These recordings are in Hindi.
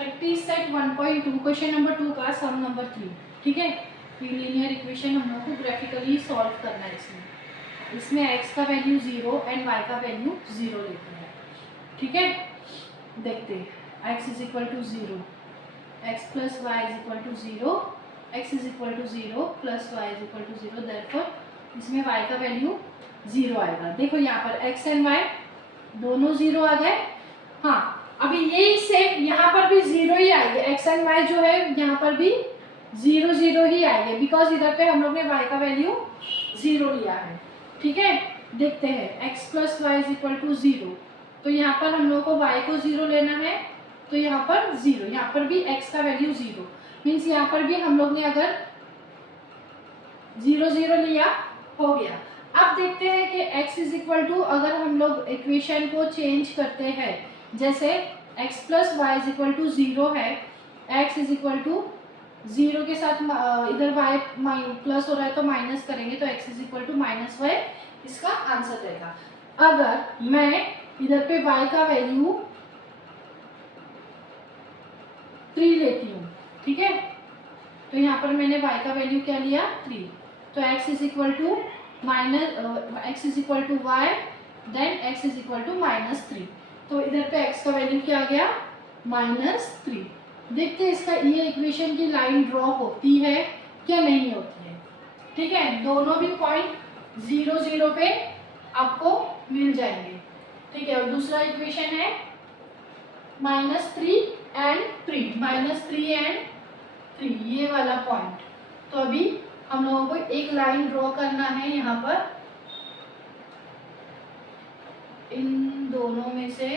प्रैक्टिस सेट 1.2 क्वेश्चन नंबर 2 का सम नंबर 3। ठीक है, लीनियर इक्वेशन हम लोग को ग्राफिकली सॉल्व करना है। इसमें x का वैल्यू 0 एंड y का वैल्यू 0 लेते हैं। ठीक है, देखते हैं। x is equal to 0, x plus y is equal to 0, x is equal to 0 plus y is equal to 0। Therefore इसमें y का वैल्यू 0 आएगा। देखो यहाँ पर x एंड y दोनों 0 आ गए। हाँ, अभी यही से यहाँ पर भी 0 ही आएंगे। x एंड y जो है यहाँ पर भी 0 0 ही आएंगे, बिकॉज इधर पे हम लोग ने y का वैल्यू 0 लिया है। ठीक है, देखते हैं। x plus y is equal to 0, तो यहाँ पर हम लोग को y को 0 लेना है, तो यहाँ पर 0, यहाँ पर भी x का वैल्यू 0, मीन्स यहाँ पर भी हम लोग ने अगर 0 0 लिया, हो गया। अब देखते हैं कि x इज इक्वल टू, अगर हम लोग इक्वेशन को चेंज करते हैं, जैसे x plus y is equal to 0 है, x इज इक्वल टू 0 के साथ इधर y प्लस हो रहा है तो माइनस करेंगे, तो x is equal to minus y इसका आंसर रहेगा। अगर मैं इधर पे y का वैल्यू 3 लेती हूँ, ठीक है, तो यहाँ पर मैंने y का वैल्यू क्या लिया 3, तो x is equal to x is equal to y, then x is equal to minus 3, तो इधर पे x का वैल्यू क्या आ गया -3। देखते हैं इसका ये इक्वेशन की लाइन ड्रॉ होती है क्या नहीं होती है। ठीक है, दोनों भी पॉइंट 0 0 पे आपको मिल जाएंगे। ठीक है, और दूसरा इक्वेशन है -3 एंड 3, -3 एंड 3, ये वाला पॉइंट। तो अभी हम लोगों को एक लाइन ड्रॉ करना है यहाँ पर, इन दोनों में से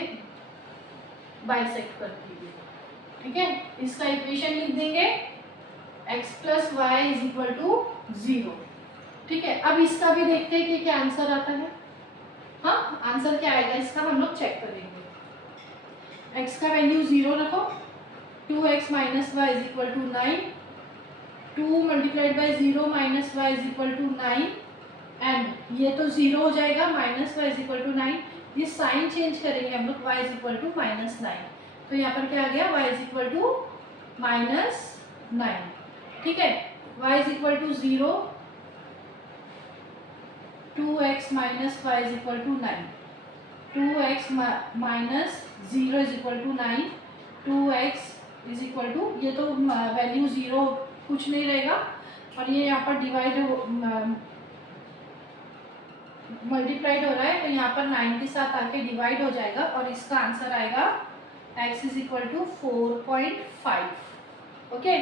बाइसेक्ट करती है। ठीक है, इसका इक्वेशन लिख देंगे x plus y is equal to 0। ठीक है, अब इसका भी देखते हैं कि क्या आंसर आता है। हाँ, आंसर क्या आएगा इसका हम लोग चेक करेंगे। x का वैल्यू 0 रखो, 2x minus y is equal to 9, 2 multiplied by 0 minus y is equal to 9, and ये तो 0 हो जाएगा, minus y is equal to 9, ये साइन चेंज करेंगे हम लोग, y इज इक्वल टू -9, तो यहाँ पर क्या आ गया y इज इक्वल टू -9। ठीक है, y is equal to 0, 2x minus y is equal to 9, 2x minus 0 is equal to 9, 2x is equal to, ये तो वैल्यू 0 कुछ नहीं रहेगा, और ये यहाँ पर डिवाइड मल्टीप्लाइड हो रहा है, तो यहाँ पर 9 के साथ आके डिवाइड हो जाएगा, और इसका आंसर आएगा x is equal to 4.5। Okay,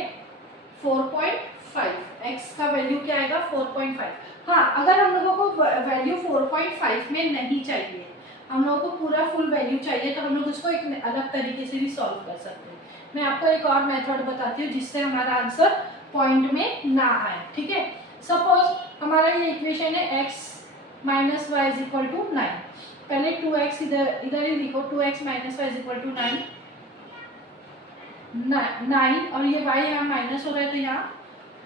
4.5, x का वैल्यू क्या आएगा 4.5। हाँ, अगर हम लोगों को वैल्यू 4.5 में नहीं चाहिए, हम लोगों को पूरा फुल वैल्यू चाहिए, तो हम लोग उसको एक अलग तरीके से भी सॉल्व कर सकते हैं। मैं आपको एक और मेथड बताती हूँ जिससे हमारा आंसर पॉइंट में ना आए। ठीक है, सपोज हमारा ये इक्वेशन है x minus y is equal to 9, पहले 2x इधर ही लिखो, 2x minus y is equal to 9, और ये y यहाँ माइनस हो रहा है तो यहाँ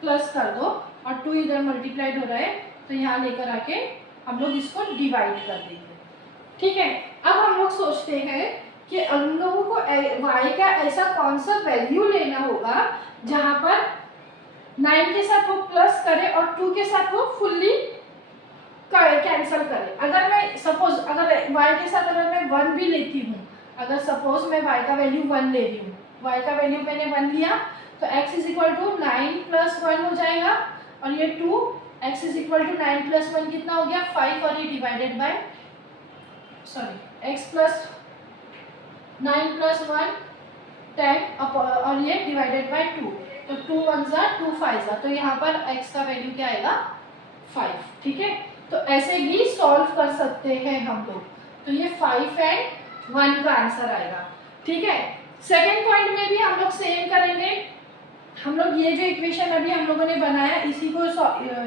प्लस कर दो, और 2 इधर मल्टीप्लाइड हो रहा है तो यहाँ लेकर आके हम लोग इसको डिवाइड कर देंगे। ठीक है, अब हम लोग सोचते हैं कि हम लोगों को y का ऐसा कौन सा वैल्यू लेना होगा जहाँ पर 9 के साथ वो प्लस करे और 2 के साथ वो फुल्ली कैंसिल करें। अगर मैं सपोज अगर y के साथ अगर मैं 1 भी लेती हूँ, अगर सपोज मैं y का वैल्यू 1 ले रही हूँ, y का वैल्यू मैंने 1 लिया, तो x is equal to 9 plus 1 हो जाएगा, और ये 2, x is equal to 9 plus 1 कितना हो गया 5, और ये divided by x plus 9 plus 1 10, और ये डिवाइडेड बाय 2, तो 2 1 जा 2 5 जा, तो यहाँ पर x का वैल्यू क्या आएगा 5। ठीक है, तो ऐसे भी सॉल्व कर सकते हैं हम लोग, तो ये 5 एंड 1 का आंसर आएगा। ठीक है, सेकेंड पॉइंट में भी हम लोग सेम करेंगे, हम लोग ये जो इक्वेशन अभी हम लोगों ने बनाया इसी को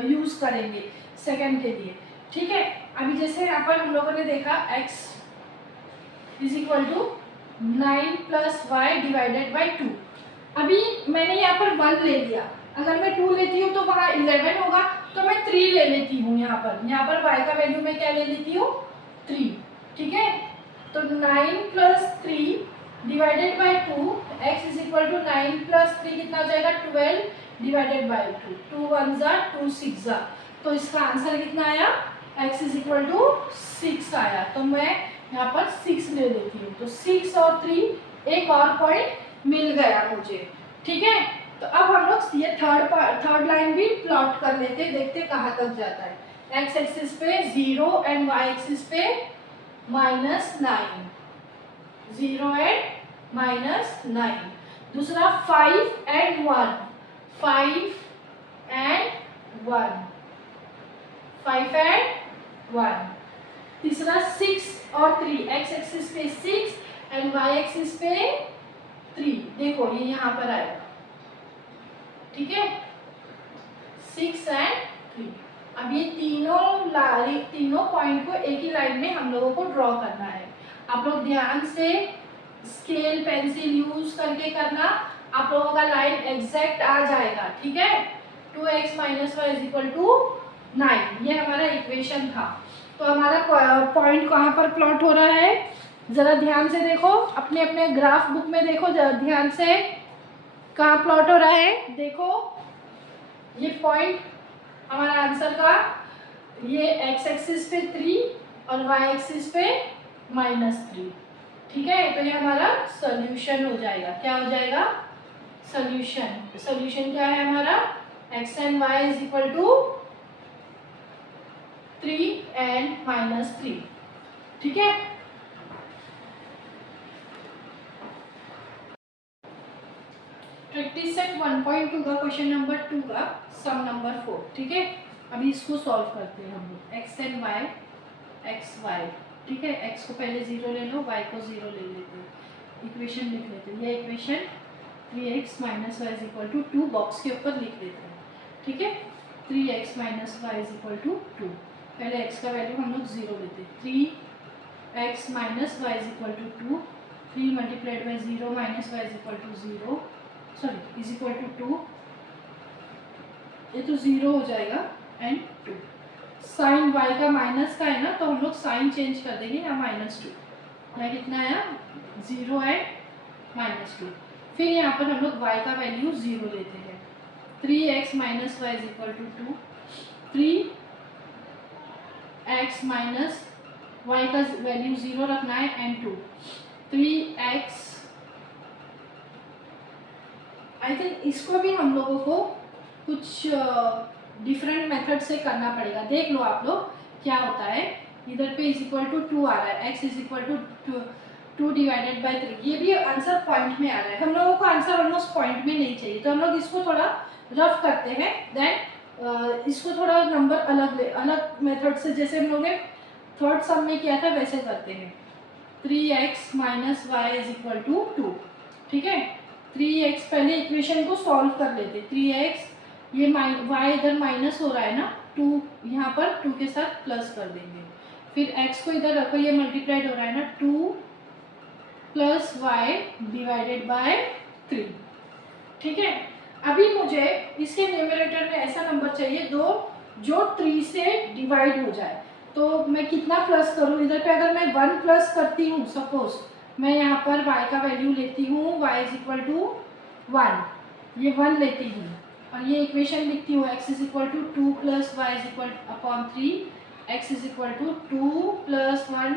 यूज करेंगे सेकेंड के लिए। ठीक है, अभी जैसे यहाँ पर हम लोगों ने देखा x is equal to 9 plus y divided by 2, अभी मैंने यहाँ पर 1 ले लिया, अगर मैं 2 लेती हूँ तो वहाँ 11 होगा, तो मैं 3 ले लेती हूँ यहाँ पर y का वैल्यू मैं क्या ले लेती हूँ 3। ठीक है, तो 9 plus 3 divided by 2, x is equal to 9 plus 3 कितना हो जाएगा 12 डिवाइडेड बाय 2, 2 1 जा 2 6 जा, तो इसका आंसर कितना आया x इज इक्वल टू 6 आया। तो मैं यहाँ पर 6 ले लेती हूँ, तो 6 और 3 एक और पॉइंट मिल गया मुझे। ठीक है, तो अब हम लोग ये थर्ड लाइन भी प्लॉट कर लेते, देखते कहाँ तक जाता है। x एक्सिस पे 0 एंड y एक्सिस पे -9, 0 एंड -9। दूसरा 5 एंड 1, 5 एंड 1, 5 एंड 1। तीसरा 6 और 3, x एक्सिस पे 6 एंड y एक्सिस पे 3, देखो ये यहाँ पर आएगा। ठीक है, 6 एंड 3। अब ये तीनों पॉइंट को एक ही लाइन में हम लोगों को ड्रॉ करना है। आप लोग ध्यान से स्केल पेंसिल यूज करके करना, आप लोगों का लाइन एग्जैक्ट आ जाएगा। ठीक है, 2x - y = 9, ये हमारा इक्वेशन था। तो हमारा पॉइंट कहाँ पर प्लॉट हो रहा है, जरा ध्यान से देखो, अपने अपने ग्राफ बुक में देखो ध्यान से कहाँ प्लॉट हो रहा है। देखो ये पॉइंट हमारा आंसर का, ये x एक्सिस पे 3 और y एक्सिस पे -3। ठीक है, तो ये हमारा सॉल्यूशन हो जाएगा। क्या हो जाएगा, सॉल्यूशन। सॉल्यूशन क्या है हमारा, x and y is equal to 3 and -3। ठीक है, प्रैक्टिस सेट 1.2 का क्वेश्चन नंबर 2 का सम नंबर 4। ठीक है, अभी इसको सॉल्व करते हैं हम लोग। x and y, x y। ठीक है, x को पहले 0 ले लो, y को 0 ले लेते हैं, इक्वेशन लिख लेते हैं। ये इक्वेशन 3x - y = 2 बॉक्स के ऊपर लिख लेते हैं। ठीक है, 3x - y = 2। पहले x का वैल्यू हम लोग 0 लेते हैं, 3x - y = 2, 3 multiplied by 0 - y = 0, sorry is equal to 2, ये तो 0 हो जाएगा एंड 2। साइन y का माइनस का है ना, तो हम लोग साइन चेंज कर देंगे, यहाँ -2, यहाँ कितना आया 0 एंड -2। फिर यहाँ पर हम लोग y का वैल्यू 0 लेते हैं, 3x - y = 2, 3x - y का वैल्यू 0 रखना है एंड 2, 3x। आई थिंक इसको भी हम लोगों को कुछ डिफरेंट मेथड से करना पड़ेगा। देख लो आप लोग क्या होता है। इधर पे इज इक्वल टू 2 आ रहा है, x is equal to 2 divided by 3, ये भी आंसर पॉइंट में आ रहा है। हम लोगों को आंसर ऑलमोस्ट पॉइंट में नहीं चाहिए, तो हम लोग इसको थोड़ा रफ करते हैं, देन इसको थोड़ा नंबर अलग मेथड से, जैसे हम लोग ने थर्ड सम में किया था वैसे करते हैं। 3x - y = 2। ठीक है, 3x पहले इक्वेशन को सॉल्व कर लेते। 3x, ये y इधर माइनस हो रहा है ना, 2 यहाँ पर 2 के साथ प्लस कर देंगे। फिर x को इधर रखो, ये मल्टीप्लाइड हो रहा है ना, 2 + y डिवाइडेड बाय 3। ठीक है, अभी मुझे इसके न्यूमरेटर में ऐसा नंबर चाहिए जो 3 से डिवाइड हो जाए। तो मैं कितना प्लस करूँ, इधर पे अगर मैं 1 प्लस करती हूँ, सपोज मैं यहाँ पर y का वैल्यू लेती हूँ, y = 1, ये 1 लेती हूँ और ये इक्वेशन लिखती हूँ, x = 2 + y / 3, x = 2 + 1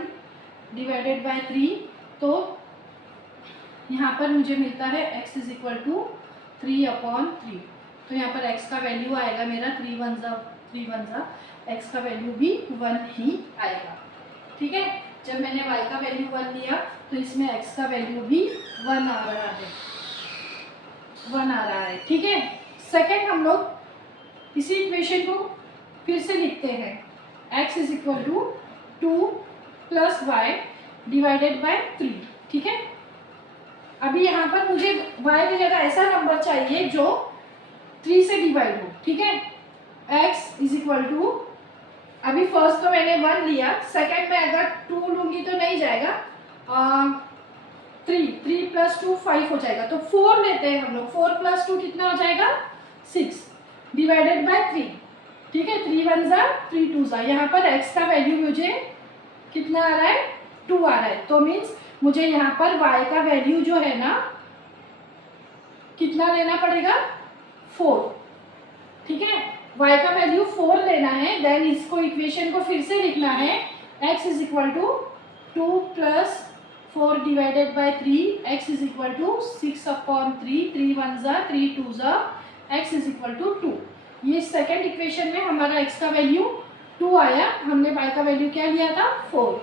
divided by 3। तो यहाँ पर मुझे मिलता है x = 3/3। तो यहाँ पर x का वैल्यू आएगा मेरा 3 1 जा, x का वैल्यू भी 1 ही आएगा। ठीक है, जब मैंने y का वैल्यू 1 लिया तो इसमें x का वैल्यू भी 1 आ रहा है। ठीक है, सेकेंड हम लोग इसी इक्वेशन को फिर से लिखते हैं, x = 2 + y डिवाइडेड बाय 3। ठीक है, अभी यहाँ पर मुझे y की जगह ऐसा नंबर चाहिए जो 3 से डिवाइड हो। ठीक है, x = अभी फर्स्ट तो मैंने 1 लिया, सेकेंड में अगर 2 लूँगी तो नहीं जाएगा, 3 + 2 5 हो जाएगा, तो 4 लेते हैं हम लोग। 4 + 2 कितना हो जाएगा 6 डिवाइडेड बाय 3। ठीक है, 3 1 जा 3 2 जा, यहाँ पर x का वैल्यू मुझे कितना आ रहा है 2 आ रहा है, तो मीन्स मुझे यहाँ पर y का वैल्यू जो है ना कितना लेना पड़ेगा, 4, ठीक है। y का वैल्यू 4 लेना है, देन इसको इक्वेशन को फिर से लिखना है x is equal to 2 plus 4 divided by 3, x is equal to 6/3, 3 1 ज़ा 3 2 ज़ा, x इज इक्वल टू 2। ये सेकेंड इक्वेशन में हमारा x का वैल्यू 2 आया, हमने y का वैल्यू क्या लिया था, 4।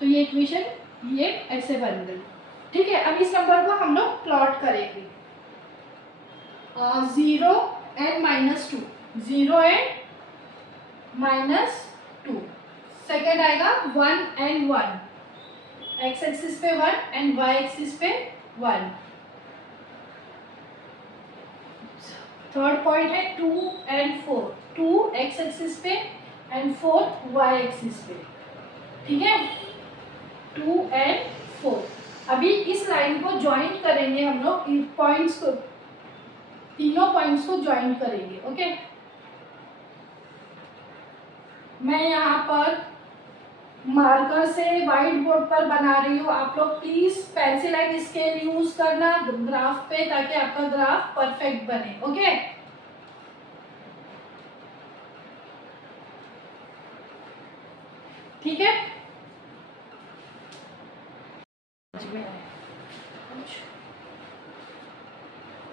तो ये इक्वेशन ये ऐसे बन गई, ठीक है। अब इस नंबर को हम लोग प्लॉट करेंगे, 0 एंड -2, 0 एंड -2। सेकेंड आएगा 1 एंड 1, x एक्सिस पे 1 एंड y एक्सिस पे 1। थर्ड पॉइंट है 2 एंड 4, 2 x एक्सिस पे एंड 4 y एक्सिस पे, ठीक है, 2 एंड 4। अभी इस लाइन को ज्वाइन करेंगे हम लोग, पॉइंट्स को, तीनों पॉइंट्स को ज्वाइन करेंगे, ओके। मैं यहाँ पर मार्कर से व्हाइट बोर्ड पर बना रही हूँ, आप लोग please pencil and scale use करना ग्राफ पे, ताकि आपका ग्राफ परफेक्ट बने, ओके। ठीक है,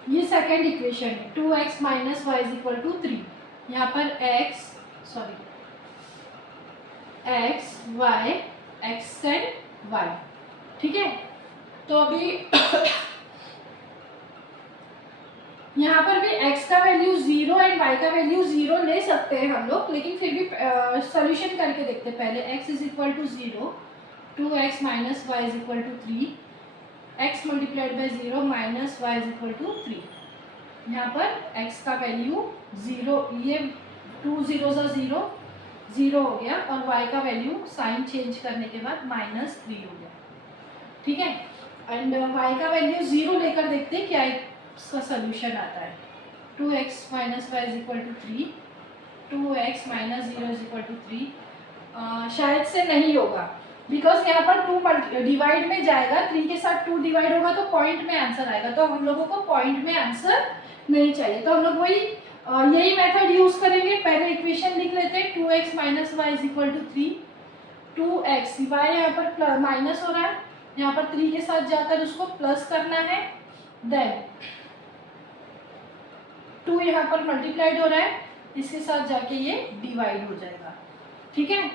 ये सेकेंड इक्वेशन है, 2x minus y is equal to 3। यहाँ पर x y x and y, ठीक है। तो अभी यहाँ पर भी x का वैल्यू 0 एंड y का वैल्यू 0 ले सकते हैं हम लोग, लेकिन फिर भी सॉल्यूशन करके देखते हैं। पहले x is equal to 0, 2x minus y is equal to 3, x multiplied by 0 minus y is equal to 3। यहाँ पर x का वैल्यू 0, ये 2 0 ज़ा 0 0 हो गया, और y का वैल्यू साइन चेंज करने के बाद -3 हो गया, ठीक है। एंड y का वैल्यू 0 लेकर देखते हैं क्या इसका सोल्यूशन आता है। 2x minus y is equal to 3, 2x minus 0 is equal to 3। शायद से नहीं होगा, बिकॉज यहाँ पर 2 डिवाइड में जाएगा, 3 के साथ 2 डिवाइड होगा तो पॉइंट में आंसर आएगा, तो हम लोगों को पॉइंट में आंसर नहीं चाहिए, तो हम लोग वही यही मेथड यूज करेंगे। पहले इक्वेशन लिख लेते हैं, 2x minus y is equal to 3, 2x y यहाँ पर माइनस हो रहा है, यहाँ पर 3 के साथ जाकर उसको प्लस करना है, देन 2 यहाँ पर मल्टीप्लाइड हो रहा है, इसके साथ जाके ये डिवाइड हो जाएगा, ठीक है।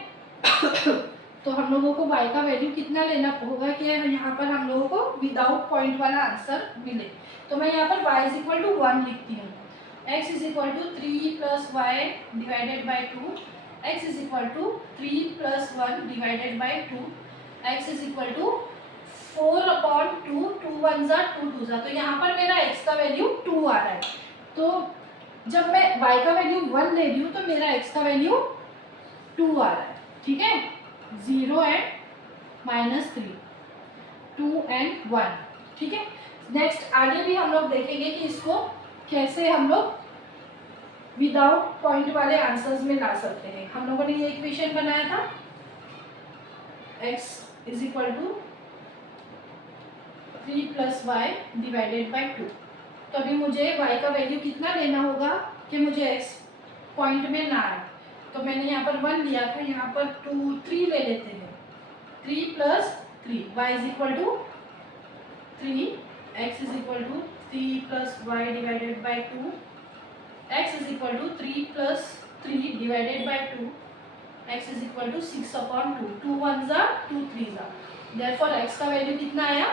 तो हम लोगों को y का वैल्यू कितना लेना होगा कि यहाँ पर हम लोगों को विदाउट पॉइंट वाला आंसर मिले। तो मैं यहाँ पर y इज इक्वल टू 1 लिखती हूँ, x is equal to 3 plus y divided by 2, x is equal to 3 plus 1 divided by 2, x is equal to 4/2, 2 1 ज़ा 2 2 ज़ा। तो यहाँ पर मेरा x का वैल्यू 2 आ रहा है, तो जब मैं y का वैल्यू 1 ले रही हूँ तो मेरा x का वैल्यू 2 आ रहा है, ठीक है। 0 एंड -3, 2 एंड 1, ठीक है। नेक्स्ट आगे भी हम लोग देखेंगे कि इसको कैसे हम लोग विदाउट पॉइंट वाले आंसर्स में ला सकते हैं। हम लोगों ने ये इक्वेशन बनाया था, x is equal to 3 plus y divided by 2। तो अभी मुझे y का वैल्यू कितना लेना होगा कि मुझे x पॉइंट में ना आए। तो मैंने यहाँ पर 1 लिया था, यहाँ पर 3 ले लेते हैं, 3 plus 3, y is equal to 3, x is equal to 3 plus y divided by 2, x is equal to 3 plus 3 divided by 2, x is equal to 6/2, 2 1 ज़ा 2 3 ज़ा, देयरफॉर x का वैल्यू कितना आया,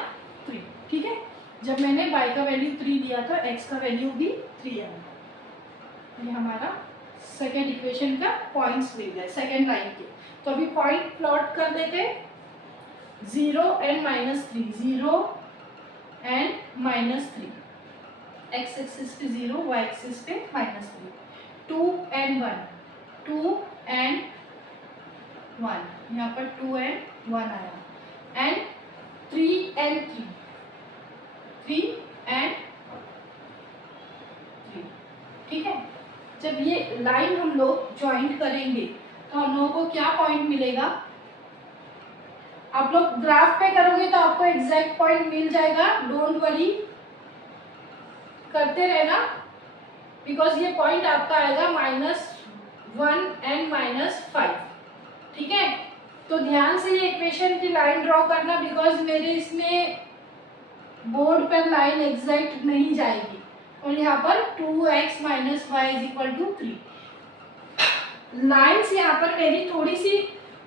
3, ठीक है। जब मैंने y का वैल्यू 3 दिया तो x का वैल्यू भी 3 आया। ये हमारा सेकेंड इक्वेशन का पॉइंट्स मिल गए सेकेंड लाइन के। तो अभी पॉइंट प्लॉट कर देते, 0 एंड -3, 0 एंड -3, x एक्सिस पे 0, y एक्सिस पे -3, 2 एंड 1, 2 एंड 1, यहाँ पर 2 एंड 1 आया, एंड 3 एंड 3, 3 एंड 3, ठीक है। जब ये लाइन हम लोग ज्वाइंट करेंगे तो हम लोगों को क्या पॉइंट मिलेगा, आप लोग ग्राफ पे करोगे तो आपको एग्जैक्ट पॉइंट मिल जाएगा, डोंट वरी, करते रहना, बिकॉज ये पॉइंट आपका आएगा -1 एंड -5, ठीक है। तो ध्यान से ये इक्वेशन की लाइन ड्रॉ करना, बिकॉज मेरे इसमें बोर्ड पर लाइन एग्जैक्ट नहीं जाएगी, और यहाँ पर 2x - y = 3 लाइन्स यहाँ पर मेरी थोड़ी सी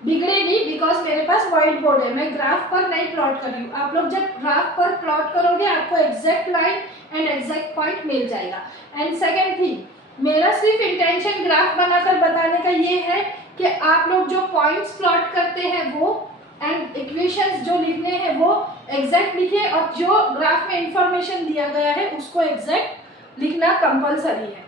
बिगड़ेगी, बिकॉज मेरे पास व्हाइट बोर्ड है, मैं ग्राफ पर नहीं प्लॉट कर रही हूँ। आप लोग जब ग्राफ पर प्लॉट करोगे आपको exact line and exact point मिल जाएगा। एंड सेकेंड थिंग, मेरा सिर्फ इंटेंशन ग्राफ बनाकर बताने का ये है कि आप लोग जो पॉइंट्स प्लॉट करते हैं वो एंड इक्वेशंस जो लिखने हैं वो एग्जैक्ट लिखिए, और जो ग्राफ में इंफॉर्मेशन दिया गया है उसको एग्जैक्ट लिखना कंपलसरी है।